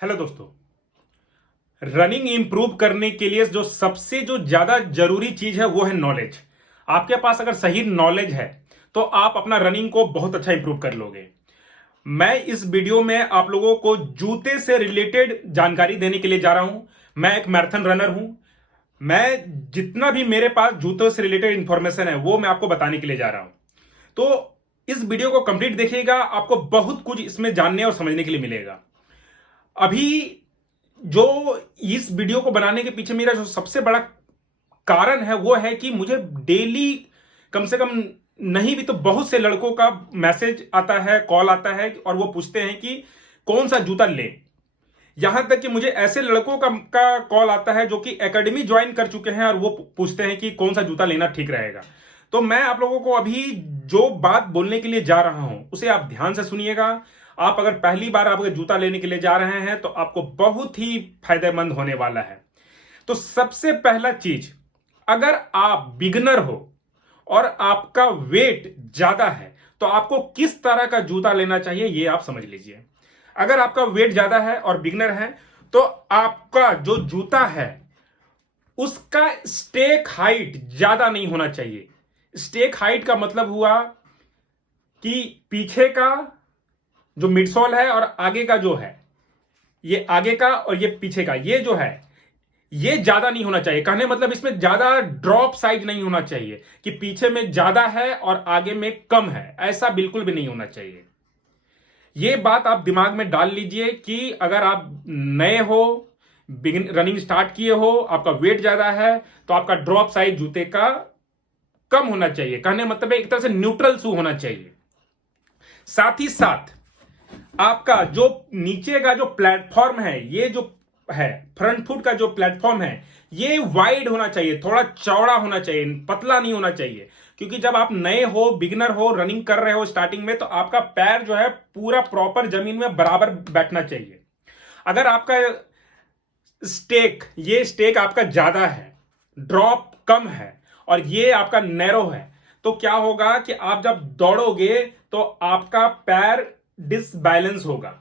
Hello दोस्तों। Running improve करने के लिए जो ज्यादा जरूरी चीज है वो है नॉलेज। आपके पास अगर सही नॉलेज है तो आप अपना रनिंग को बहुत अच्छा इंप्रूव कर लोगे। मैं इस वीडियो में आप लोगों को जूते से रिलेटेड जानकारी देने के लिए जा रहा हूं। मैं एक मैराथन रनर हूं। मैं जितना भी मेरे पास जूतों से रिलेटेड इंफॉर्मेशन है वो मैं आपको बताने के लिए जा रहा हूं। तो इस वीडियो को कंप्लीट देखिएगा, आपको बहुत कुछ इसमें जानने और समझने के लिए मिलेगा। अभी जो इस वीडियो को बनाने के पीछे मेरा जो सबसे बड़ा कारण है वो है कि मुझे डेली कम से कम नहीं भी तो बहुत से लड़कों का मैसेज आता है, कॉल आता है और वो पूछते हैं कि कौन सा जूता ले। यहां तक कि मुझे ऐसे लड़कों का कॉल आता है जो कि एकेडमी ज्वाइन कर चुके हैं और वो पूछते हैं कि कौन सा जूता लेना ठीक रहेगा। तो मैं आप लोगों को अभी जो बात बोलने के लिए जा रहा हूं उसे आप ध्यान से सुनिएगा। आप अगर पहली बार आप जूता लेने के लिए जा रहे हैं तो आपको बहुत ही फायदेमंद होने वाला है। तो सबसे पहला चीज, अगर आप बिगनर हो और आपका वेट ज्यादा है तो आपको किस तरह का जूता लेना चाहिए ये आप समझ लीजिए। अगर आपका वेट ज्यादा है और बिगनर है तो आपका जो जूता है उसका स्टेक हाइट ज्यादा नहीं होना चाहिए। स्टेक हाइट का मतलब हुआ कि पीछे का जो मिडसोल है और आगे का जो है, ये आगे का और ये पीछे का, ये जो है ये ज्यादा नहीं होना चाहिए। कहने मतलब इसमें ज्यादा ड्रॉप साइज नहीं होना चाहिए कि पीछे में ज्यादा है और आगे में कम है, ऐसा बिल्कुल भी नहीं होना चाहिए। ये बात आप दिमाग में डाल लीजिए कि अगर आप नए हो, रनिंग स्टार्ट किए हो, आपका वेट ज्यादा है तो आपका ड्रॉप साइज जूते का कम होना चाहिए। कहने मतलब एक तरह से न्यूट्रल शू होना चाहिए। साथ ही साथ आपका जो नीचे का जो प्लेटफॉर्म है, ये जो है फ्रंट फुट का जो प्लेटफॉर्म है, ये वाइड होना चाहिए, थोड़ा चौड़ा होना चाहिए, पतला नहीं होना चाहिए। क्योंकि जब आप नए हो, बिगिनर हो, रनिंग कर रहे हो स्टार्टिंग में, तो आपका पैर जो है पूरा प्रॉपर जमीन में बराबर बैठना चाहिए। अगर आपका ये स्टेक आपका ज्यादा है, ड्रॉप कम है और ये आपका नैरो है, तो क्या होगा कि आप जब दौड़ोगे तो आपका पैर डिसबैलेंस होगा।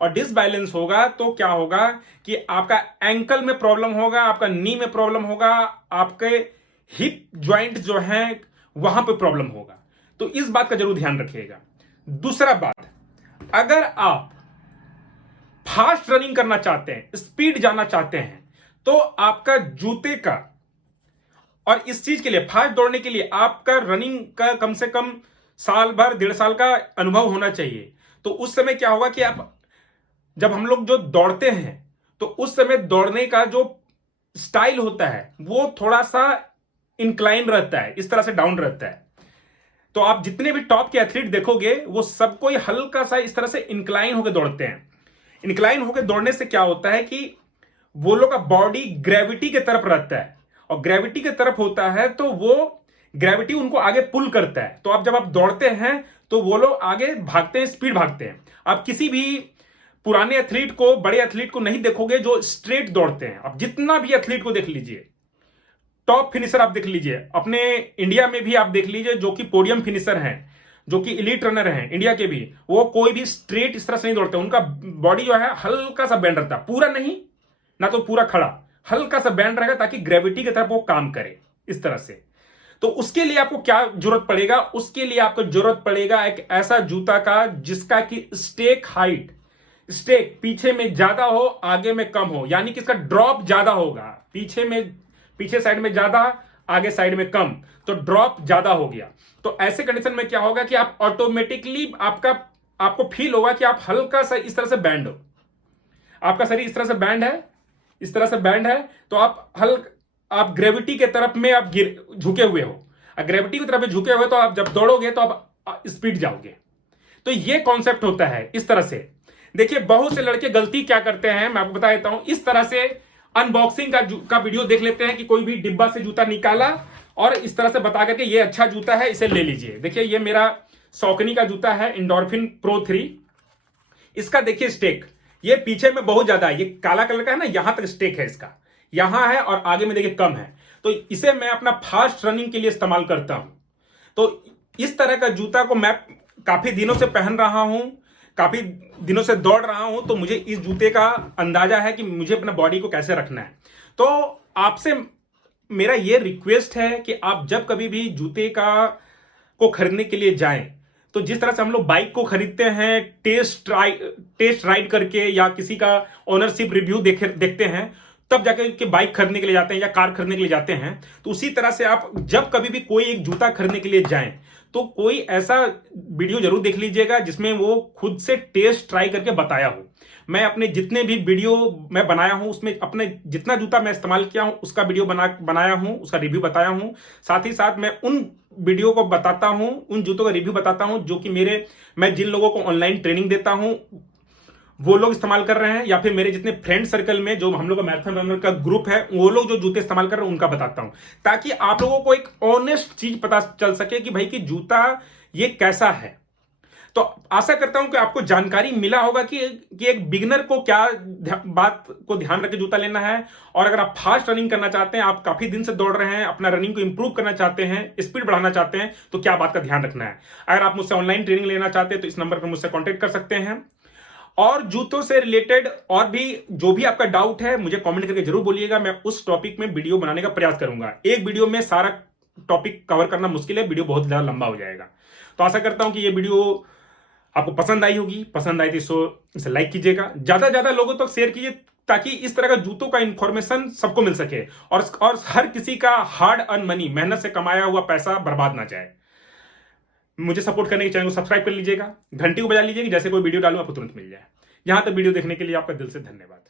और डिसबैलेंस होगा तो क्या होगा कि आपका एंकल में प्रॉब्लम होगा, आपका नी में प्रॉब्लम होगा, आपके हिप जॉइंट जो है वहां पे प्रॉब्लम होगा। तो इस बात का जरूर ध्यान रखिएगा। दूसरा बात, अगर आप फास्ट रनिंग करना चाहते हैं, स्पीड जाना चाहते हैं, तो आपका जूते का, और इस चीज के लिए फास्ट दौड़ने के लिए आपका रनिंग का कम से कम साल भर, 1.5 साल का अनुभव होना चाहिए। तो उस समय क्या होगा कि आप, जब हम लोग जो दौड़ते हैं तो उस समय दौड़ने का जो स्टाइल होता है वो थोड़ा सा इंक्लाइन रहता है, इस तरह से डाउन रहता है। तो आप जितने भी टॉप के एथलीट देखोगे वो सब कोई हल्का सा इस तरह से इंक्लाइन होकर दौड़ते हैं। इंक्लाइन होकर दौड़ने से क्या होता है कि वो लोग का बॉडी ग्रेविटी के तरफ रहता है, और ग्रेविटी के तरफ होता है तो वो ग्रेविटी उनको आगे पुल करता है। तो आप जब आप दौड़ते हैं तो वो लोग आगे भागते हैं, स्पीड भागते हैं। आप किसी भी पुराने एथलीट को, बड़े एथलीट को नहीं देखोगे जो स्ट्रेट दौड़ते हैं। आप जितना भी एथलीट को देख लीजिए, टॉप फिनिशर आप देख लीजिए, अपने इंडिया में भी आप देख लीजिए जो कि पोडियम फिनिशर हैं, जो कि इलीट रनर हैं इंडिया के भी, वो कोई भी स्ट्रेट इस तरह से नहीं दौड़ते। उनका बॉडी जो है हल्का सा बैंड रहता है, पूरा नहीं, ना तो पूरा खड़ा, हल्का सा बैंड रहेगा ताकि ग्रेविटी की तरफ वो काम करे इस तरह से। तो उसके लिए आपको क्या जरूरत पड़ेगा? उसके लिए आपको जरूरत पड़ेगा एक ऐसा जूता का जिसका कि स्टेक हाइट, स्टेक पीछे में ज्यादा हो, आगे में कम हो, यानी कि इसका ड्रॉप ज्यादा होगा। पीछे साइड में ज्यादा, आगे साइड में कम, तो ड्रॉप ज्यादा हो गया। तो ऐसे कंडीशन में क्या होगा कि आप ऑटोमेटिकली आपको फील होगा कि आप हल्का सा इस तरह से बैंड हो। आपका शरीर इस तरह से बैंड है, इस तरह से बैंड है, तो आप ग्रेविटी के तरफ में आप झुके हुए हो। ग्रेविटी की तरफ में झुके हुए तो आप जब दौड़ोगे तो आप स्पीड जाओगे। तो ये कॉन्सेप्ट होता है इस तरह से। देखिए बहुत से लड़के गलती क्या करते हैं मैं आपको बता देता हूं। इस तरह से अनबॉक्सिंग का वीडियो देख लेते हैं कि कोई भी डिब्बा से जूता निकाला और इस तरह से बता करके ये अच्छा जूता है, इसे ले लीजिए। देखिए ये मेरा सौकनी का जूता है, इंडोरफिन प्रो 3। इसका देखिए स्टेक, ये पीछे में बहुत ज्यादा है, ये काला कलर का है ना, यहां तक स्टेक है इसका, यहां है और आगे में देखिए कम है। तो इसे मैं अपना फास्ट रनिंग के लिए इस्तेमाल करता हूं। तो इस तरह का जूता को मैं काफी दिनों से पहन रहा हूं। काफी दिनों से दौड़ रहा हूं, तो मुझे इस जूते का अंदाजा है कि मुझे अपना बॉडी को कैसे रखना है। तो आपसे मेरा ये रिक्वेस्ट है कि आप जब कभी भी जूते को खरीदने के लिए जाएं, तो जिस तरह से हम लोग बाइक को खरीदते हैं टेस्ट राइड करके या किसी का ओनरशिप रिव्यू देखते हैं, तब जाकर के बाइक खरीदने के लिए जाते हैं या कार खरीदने के लिए जाते हैं, तो उसी तरह से आप जब कभी भी कोई एक जूता खरीदने के लिए जाएं, तो कोई ऐसा वीडियो जरूर देख लीजिएगा जिसमें वो खुद से टेस्ट ट्राई करके बताया हो। मैं अपने जितने भी वीडियो मैं बनाया हूं, उसमें अपने जितना जूता मैं इस्तेमाल किया हूं उसका वीडियो बनाया हूं, उसका रिव्यू बताया हूं। साथ ही साथ मैं उन वीडियो को बताता हूं, उन जूतों का रिव्यू बताता हूं जो कि मैं जिन लोगों को ऑनलाइन ट्रेनिंग देता हूं वो लोग इस्तेमाल कर रहे हैं, या फिर मेरे जितने फ्रेंड सर्कल में जो हम लोग का मैराथन रनर का ग्रुप है वो लोग जो जूते इस्तेमाल कर रहे हैं उनका बताता हूं, ताकि आप लोगों को एक ऑनेस्ट चीज पता चल सके कि भाई कि जूता ये कैसा है। तो आशा करता हूं कि आपको जानकारी मिला होगा कि एक बिगिनर को क्या बात को ध्यान रख के जूता लेना है। और अगर आप फास्ट रनिंग करना चाहते हैं, आप काफी दिन से दौड़ रहे हैं, अपना रनिंग को इंप्रूव करना चाहते हैं, स्पीड बढ़ाना चाहते हैं, तो क्या बात का ध्यान रखना है। अगर आप मुझसे ऑनलाइन ट्रेनिंग लेना चाहते हैं तो इस नंबर पर मुझसे कॉन्टेक्ट कर सकते हैं। और जूतों से रिलेटेड और भी जो भी आपका डाउट है मुझे कमेंट करके जरूर बोलिएगा, मैं उस टॉपिक में वीडियो बनाने का प्रयास करूंगा। एक वीडियो में सारा टॉपिक कवर करना मुश्किल है, वीडियो बहुत ज्यादा लंबा हो जाएगा। तो आशा करता हूं कि ये वीडियो आपको पसंद आई होगी। पसंद आई तो इसे लाइक कीजिएगा, ज्यादा ज्यादा लोगों तक शेयर कीजिए, ताकि इस तरह का जूतों का इंफॉर्मेशन सबको मिल सके और हर किसी का हार्ड अर्न मनी, मेहनत से कमाया हुआ पैसा बर्बाद ना जाए। मुझे सपोर्ट करने के चैनल को सब्सक्राइब कर लीजिएगा, घंटी को बजा लीजिएगा, जैसे कोई वीडियो डालूं आपको तुरंत मिल जाए। यहां तक वीडियो देखने के लिए आपका दिल से धन्यवाद।